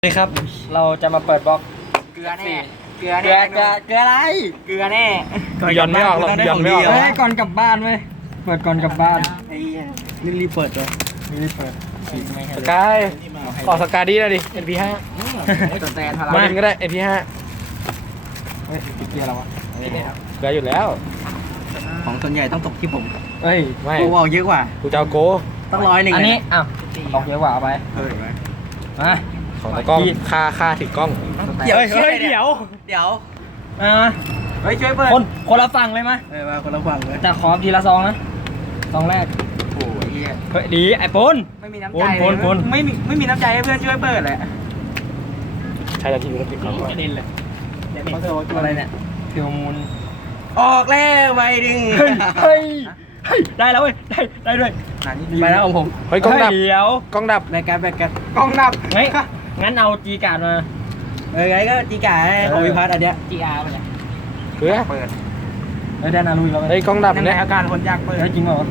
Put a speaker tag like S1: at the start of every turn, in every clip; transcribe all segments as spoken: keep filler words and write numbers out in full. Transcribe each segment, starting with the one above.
S1: สวัสดีครับเราจะมาเปิดบล็อก
S2: เกลือแน่เกลือ
S1: เกลื
S2: แน่
S1: อเกลือเกลืออะไร
S2: เกลือแน่
S3: ย้อนไม่ออกหรอกย้อนไม่ออก
S1: เฮ้ยก่อนกลับบ้านเว้ยเปิดก่อนกลับบ้าน
S2: นี่รีบเปิดเลย
S1: นี่รีบเปิดไม่ให้
S3: สกายขอสกายดีหน่อยดิ เอ็น พี ห้า
S2: ตัวแตนพลัง
S3: มาก็ได้ เอ็น พี ห้า
S1: เฮ้ยติดเกียร์แล้ววะ
S3: เกลืออยู่แล้ว
S2: ของส่วนใหญ่ต้องตกที่ผม
S1: เฮ้ย
S3: ไม่
S2: กูเอาเยอะกว่า
S3: กูจะเอาโก
S2: ต้องร้อยหนึ่ง
S1: อันนี้อ้าวออกเยอะกว่าเอาไป
S2: เออไหม
S1: มา
S3: ของตะกล้องค่าค่าถือกล้อง
S2: เดี๋ยว
S1: เฮ้ยเดี๋ยว
S2: เดี๋ยว
S1: มามา
S2: เฮ้ยช่วยเปิด
S1: คนคนละฝั่งเลยมะ
S2: เออมาคนละฝั่งเลย
S1: แต่ขอทีละซองนะซองแรก
S2: โอ้ย
S1: เฮ้ยดีไอ้ปน
S2: ไม่มีน้ำใจ
S1: ปนปน
S2: ไม่มีไม่มีน้ำใจให้เพื่อนช่วยเปิดแหละ
S3: ใช้นาทีนึงก็ถือกล้อง
S1: กระเด็นเลย
S2: เขาเจออะไรเนี่ย
S1: เทลมูล
S2: ออกแล้วใบดึง
S1: เฮ้ยเฮ้ยได้แล้วเว้ยได้ได้ด้วย
S2: ไปแล้วของผม
S3: เฮ้ยกล้องดับ
S1: เดี๋ยว
S3: กล้องดับ
S2: แบกกันแบกกันกล้องดับ
S1: เฮ้ยงั้นเอาจีการ์ดมา
S2: เออไงก็จีกาของวิพัฒน์อันเนี้ย
S1: จีอาร์ไปเลย
S3: เกลือ
S2: เปิด
S1: เฮ้ยได้นาลุยแล้ว
S3: เฮ้ยกล้องดับ
S2: ยังไง
S3: เนี่ย
S2: อาการคนอยากเปิด
S1: เฮ้ยจริงเหรอ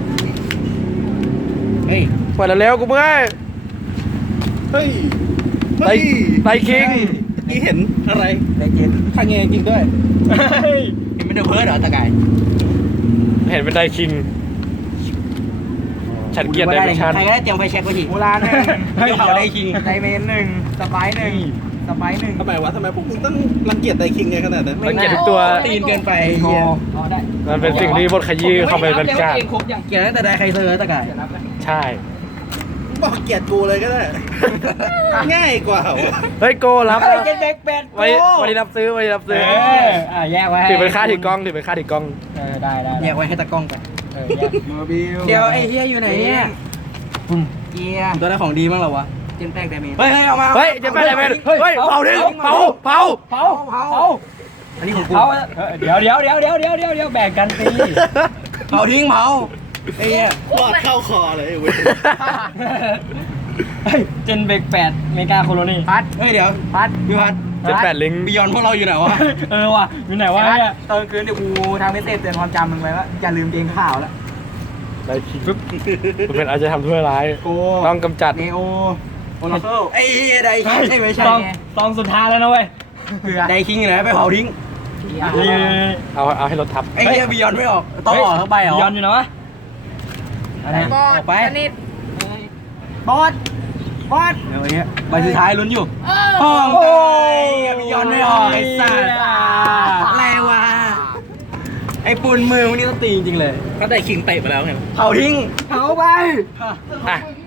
S2: เฮ้ย
S3: เปิดเร็วๆกูเมื่อย
S4: เฮ้ย
S3: ไตไตคิง
S4: นี่เห็นอะไร
S2: ได้เจ็ด
S4: ข้างเงจริงด้วย
S1: เฮ้ย
S2: เห็นไม่ได้เพิร์ดเหรอตะไก่
S3: เห็นเป็นไตคิง ฉันเกลียดไดเมนชั่น
S2: ใครก็ได้เตรียมไฟแช็กไว้ทีโบราณหนึ่งเดี๋ยวเขาได้คิงไดเมนหนึ่งสไปร์หนึ่งสไปร์หนึ่ง
S4: ทำไมวะทำไมพวกมึงต้องรังเกียจไดคิงไงขนาดนั้น
S3: รังเกียจทุกตัว
S2: ตีนเกินไป
S1: โอ้
S2: เฮีย
S1: อ๋อได้
S3: มันเป็นสิ่งที่บทขยี้เข้าไปบรรยากาศ
S1: ครบยัง
S2: เกลียดตั้งแต่ได้ใครเซอร์ตะไก่
S3: ใช่
S4: บอกเกลียดกูเลยก็ได้ ง่ายกว่าวะ
S3: เฮ้ยโกรับ
S1: เฮ้ยเจ็ดแบกแปด
S3: ไว้วันนี้รับซื้อวันนี้รับ
S1: เอ
S3: ซื้อ
S1: ออ่ะแยกไว้
S3: ถือเป็นค่าถือกล้องถือเป็นค่าถือกล้อง
S1: เออได้ได้
S2: แยกไว้ให้ตะกล้องไป
S1: เออแยก
S2: เดี๋ยวไอ้เฮียอยู่ไหนเนี่ย
S1: อืม
S2: เฮียตัวได้ของดีมั้งเหรอวะเจนแตกไดเมนเฮ้ยเฮ้ยเอามา
S3: เฮ้ยจะไปไหนไปเฮ้ยเผาดิเผาเผา
S1: เผาเผา
S2: อันนี้ของกู
S1: เผาเออเดี๋ยวเดี๋ยวเดี๋ยวเดี๋ยวเดี๋ยวเดี๋ยวเดี๋ยวแบ่งกันสิ
S2: เผาทิ้งเผาไอ้เหี้ย
S4: ปอดเข้าคอเลยเว้ย
S1: เฮ้ยเจนเบรกแปดเมกาโคโลนี
S2: พัดเฮ้ยเดี๋ยวพัดพี่พัด
S3: เจ็ดแปดลิง
S2: บิยอนพวกเราอยู่ไหนวะ
S1: เออว่ะอยู่ไหนวะเนี่ย
S2: ตอนคืนเดี๋ยวกูทางเมสเซจเตือนความจำมึงไว้ว่าอย่าลืมเกงข่าวแล้ว
S3: ได้คิงปุ๊บมันเป็นอาจจะทำทั่วร้าย
S2: โก
S3: ต้องกำจัด
S2: เนโอโอลาเคิลไอ้ไดคิงใช่ไหมใช่
S1: ซองซองสุดท้ายแล้วนะเว้ย
S2: ไดคิงอยู่ไหนไปเผาทิ้ง
S1: นี่
S3: เอาเอาให้รถทับ
S2: ไอ้เหี้ยบิยอนไม่ออกต้องออกทั้งใบเหรอ
S1: ย้อนอยู่นะวะอันนี้
S2: ออกไปบอสบอสเดี๋ยวไอ้เหี้ยใบสุดท้ายลุ้นอยู่ห้อง
S1: โอ้
S2: เอ้ยบิยอนไม่ออกไอ้สัสอะไรวะไอ้ปุ่นมือวันนี้ต้องตีจริงๆเลย
S4: ก็ไดคิงเตะไปแล้วไง
S2: เผาทิ้งเผาไป
S3: อ่ะ